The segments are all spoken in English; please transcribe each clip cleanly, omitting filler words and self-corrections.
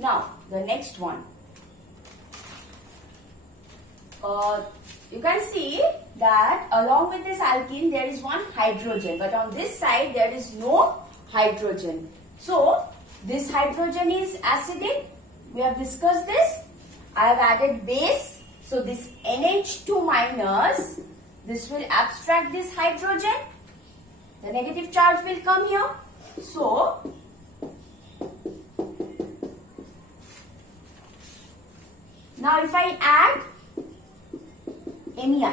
Now the next one. You can see that along with this alkene there is one hydrogen, but on this side there is no hydrogen. So this hydrogen is acidic. We have discussed this. I have added base. So this NH2 minus, this will abstract this hydrogen. The negative charge will come here. So now if I add Mi,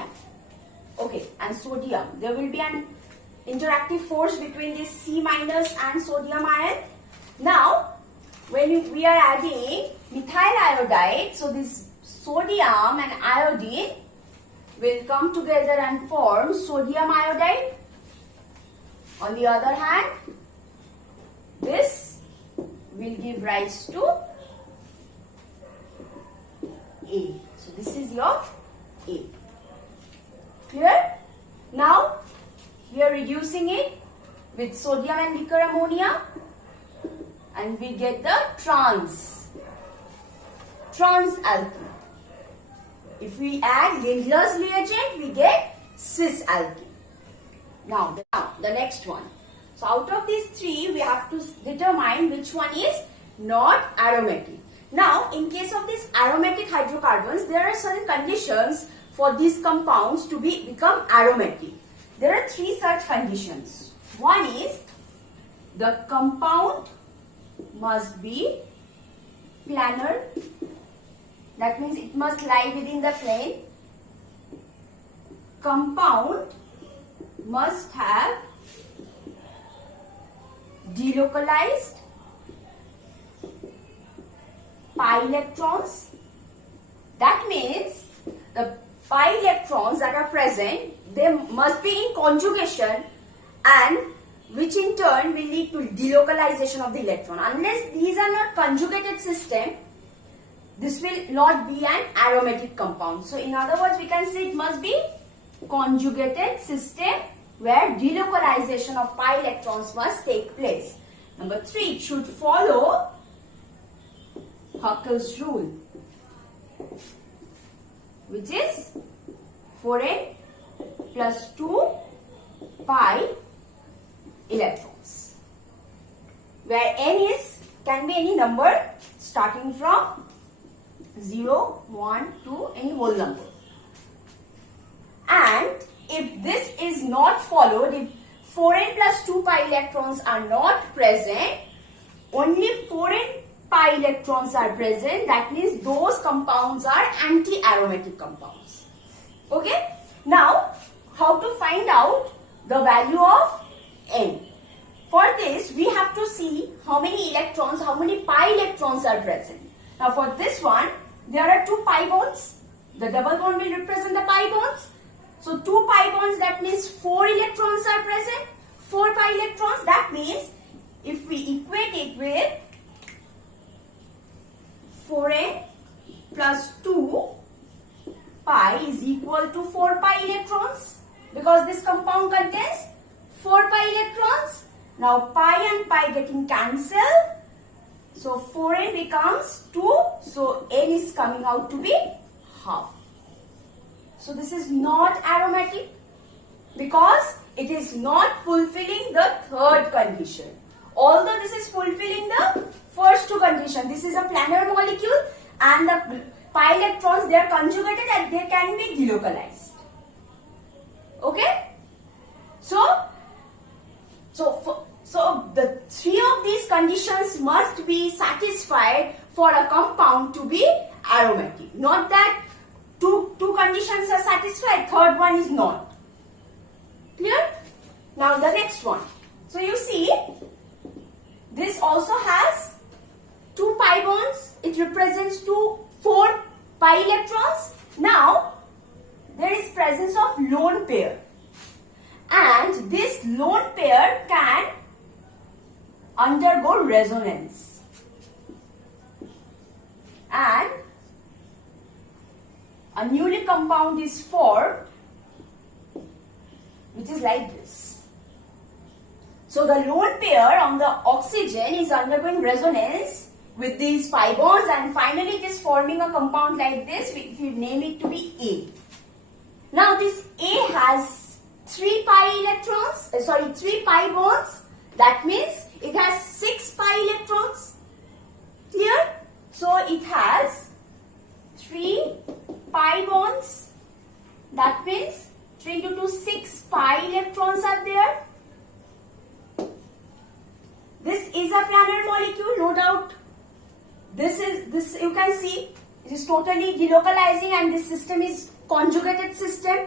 okay, and sodium, there will be an interactive force between this C minus and sodium ion. Now when we are adding methyl iodide, so this sodium and iodine will come together and form sodium iodide. On the other hand, this will give rise to A. So this is your A. Clear? Now we are reducing it with sodium and liquor ammonia and we get the trans alkene. If we add Lindlar's reagent, we get cis alkene. Now the next one. So out of these three, we have to determine which one is not aromatic. Now in case of these aromatic hydrocarbons, there are certain conditions for these compounds to become aromatic. There are three such conditions. One is the compound must be planar. That means it must lie within the plane. Compound must have delocalized pi electrons. That means the pi electrons that are present, they must be in conjugation, and which in turn will lead to delocalization of the electron. Unless these are not conjugated system, this will not be an aromatic compound. So in other words, we can say it must be conjugated system where delocalization of pi electrons must take place. Number 3, it should follow Huckel's rule, which is 4n plus 2 pi electrons, where n can be any number starting from 0, 1, 2, any whole number. And if this is not followed, if 4n plus 2 pi electrons are not present, only 4n pi electrons are present, that means those compounds are anti-aromatic compounds. Okay? Now, how to find out the value of n? For this, we have to see how many electrons, how many pi electrons are present. Now, for this one, there are 2 pi bonds. The double bond will represent the pi bonds. So, 2 pi bonds, that means 4 electrons are present. 4 pi electrons, that means if we equate it with 4n plus 2 pi is equal to 4 pi electrons, because this compound contains 4 pi electrons. Now pi and pi getting cancelled, so 4n becomes 2, so n is coming out to be half. So this is not aromatic because it is not fulfilling the third condition. Although this is fulfilling the first two conditions, this is a planar molecule and the pi electrons, they are conjugated and they can be delocalized. Okay? So the 3 of these conditions must be satisfied for a compound to be aromatic. Not that two conditions are satisfied, third one is not. Clear? Now the next one. So you see, this also has 2 pi bonds. It represents 4 pi electrons. Now, there is presence of lone pair. And this lone pair can undergo resonance. And a newly compound is formed, which is like this. So the lone pair on the oxygen is undergoing resonance with these pi bonds, and finally it is forming a compound like this. We name it to be A. Now this A has 3 pi bonds. That means it has 6 pi electrons. Clear? So it has 3 pi bonds. That means 3 into 2, 6 pi electrons are there. This is a planar molecule, no doubt. This you can see, it is totally delocalizing, and this system is conjugated system.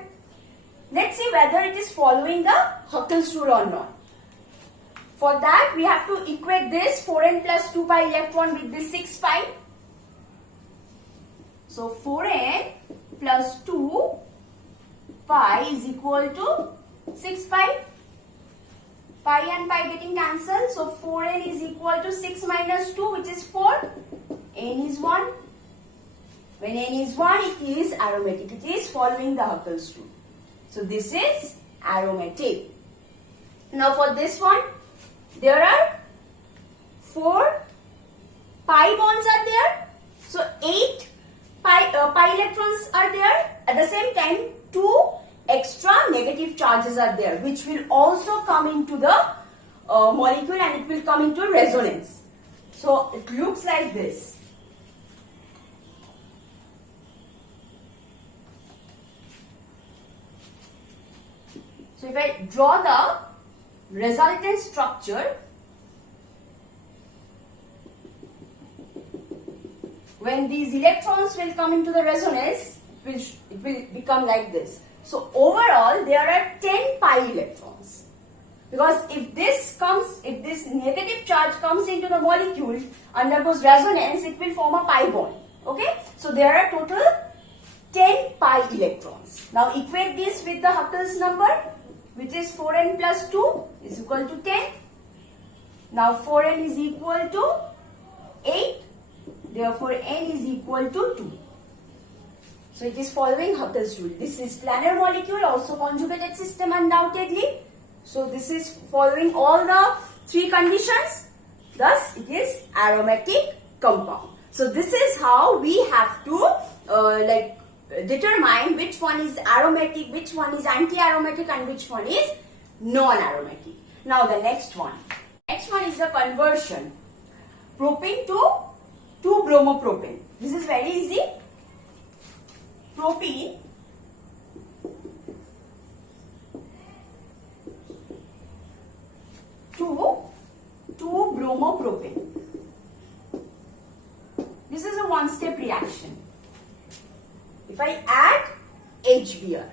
Let's see whether it is following the Huckel's rule or not. For that, we have to equate this 4n plus 2 pi electron with this 6 pi. So 4n plus 2 pi is equal to 6 pi. Pi and pi getting cancelled. So 4n is equal to 6 minus 2, which is 4. N is 1. When n is 1, it is aromatic. It is following the Huckel's rule. So this is aromatic. Now for this one, there are 4 pi bonds are there. So 8 pi electrons are there. At the same time, 2 extra negative charges are there, which will also come into the molecule, and it will come into resonance. So it looks like this. So if I draw the resultant structure, when these electrons will come into the resonance, it will become like this. So overall there are 10 pi electrons, because if this negative charge comes into the molecule, undergoes resonance, it will form a pi bond. Okay, so there are total 10 pi electrons. Now equate this with the Huckel's number, which is 4n plus 2 is equal to 10. Now 4n is equal to 8. Therefore n is equal to 2. So it is following Huckel's rule. This is planar molecule, also conjugated system undoubtedly. So this is following all the 3 conditions. Thus it is aromatic compound. So this is how we have to determine which one is aromatic, which one is anti-aromatic, and which one is non-aromatic. Now the next one. Next one is the conversion. Propane to 2-bromopropane. This is very easy. Propene to 2-bromopropane. This is a one-step reaction. If I add HBr,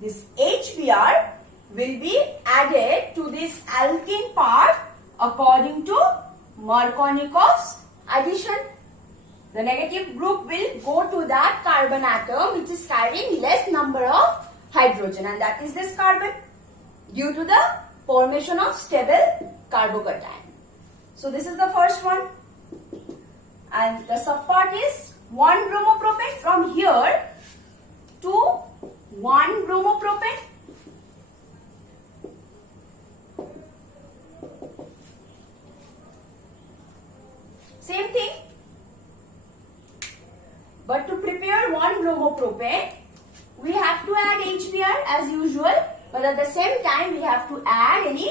this HBr will be added to this alkene part according to Markovnikov's addition. The negative group will go to that carbon atom which is carrying less number of hydrogen, and that is this carbon, due to the formation of stable carbocation. So this is the first one, and the subpart is 1-bromopropane. From here to 1-bromopropane. Same thing. But to prepare 1-bromopropane, we have to add HBr as usual, but at the same time we have to add any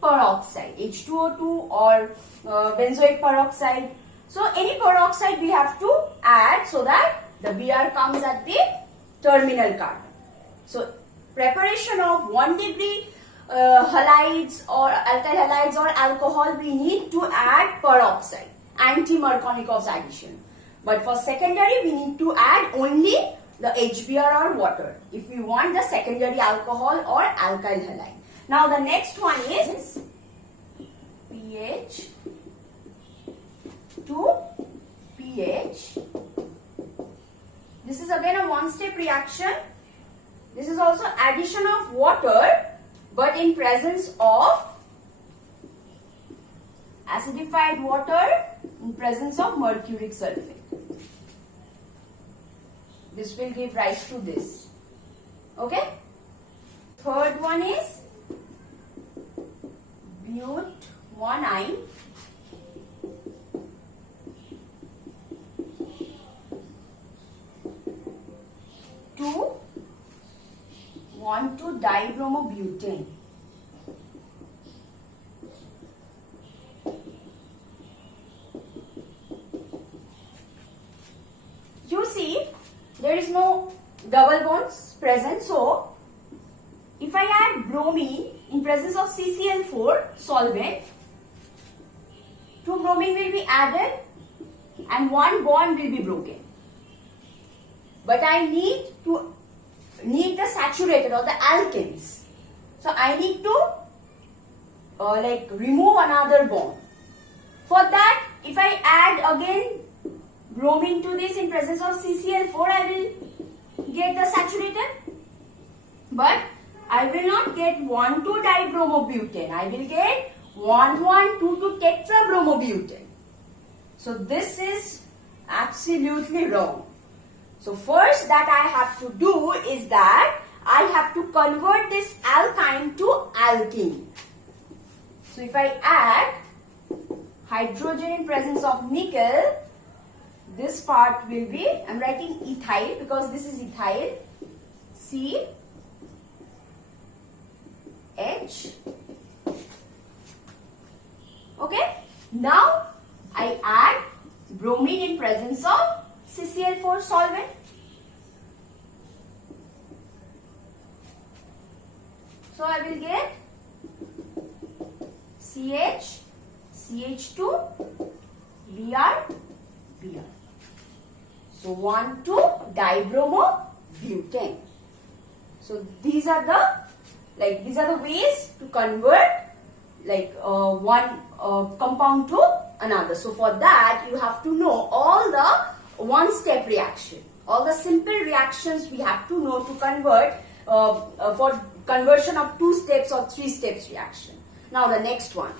peroxide, H2O2 or benzoic peroxide. So any peroxide we have to add so that the Br comes at the terminal carbon. So preparation of 1 degree halides or alkyl halides or alcohol, we need to add peroxide, anti-Markovnikov's addition. But for secondary, we need to add only the HBr or water if we want the secondary alcohol or alkyl halide. Now the next one is pH to pH. This is again a one-step reaction. This is also addition of water, but in presence of acidified water, in presence of mercuric sulfate. This will give rise to this. Okay. Third one is but 1-ine 1,2-dibromobutane. You see, there is no double bonds present, so if I add bromine in presence of CCl4 solvent, 2 bromine will be added and 1 bond will be broken. But I need the saturated or the alkanes. So I need to remove another bond. For that, if I add again bromine to this in presence of CCl4, I will get the saturated. But I will not get 1,2-dibromobutane. I will get 1,1,2,2-tetrabromobutane. So this is absolutely wrong. So first that I have to do is that I have to convert this alkyne to alkene. So if I add hydrogen in presence of nickel, this part will be, I am writing ethyl because this is ethyl, CH. Okay. Now I add bromine in presence of CCl4 solvent. So I will get CH, CH2, Br, Br. So 1,2-dibromobutane. So these are the ways to convert one compound to another. So for that you have to know all the one-step reaction, all the simple reactions we have to know to convert for conversion of 2 steps or 3 steps reaction. Now the next one.